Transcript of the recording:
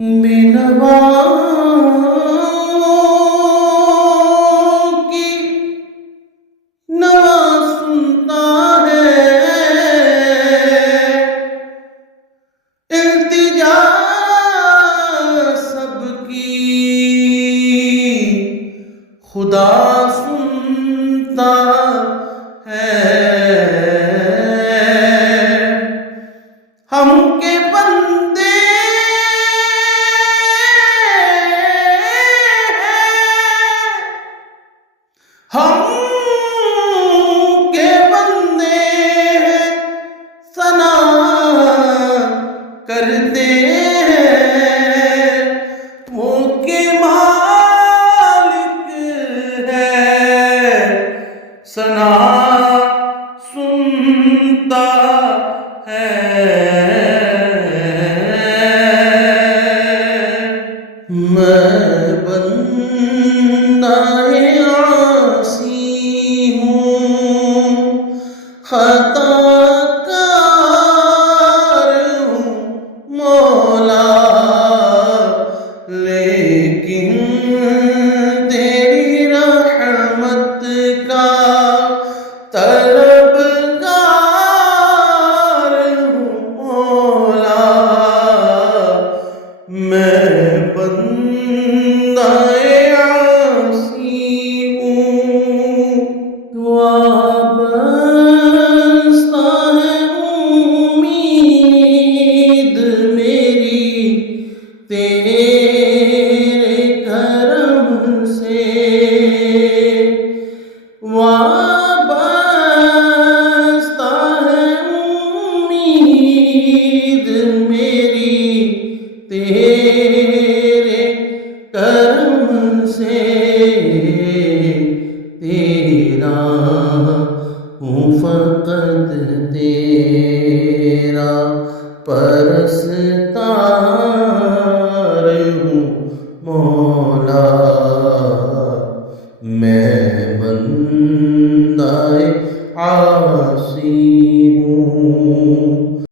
बेनवाओं की नवा सुनता है, इल्तिजा सबकी खुदा सुनता है। हम के बंदे हम के बंदे सना करते हैं, वो के मालिक है, सना सुनता है। मैं बंदा-ए आसी हूँ, खताकार हूँ मौला, लेकिन तेरी रहमत का तलबगार हूँ मौला। मैं बंदा-ए आसी हूँ, वाबस्ता है उम्मीद मेरी तेरे करम से, वाबस्ता है उम्मीद मेरी तेरे करम से। तेरा हूँ फ़क़त तेरा परस्तार हूँ मौला। मैं बंदा-ए आसी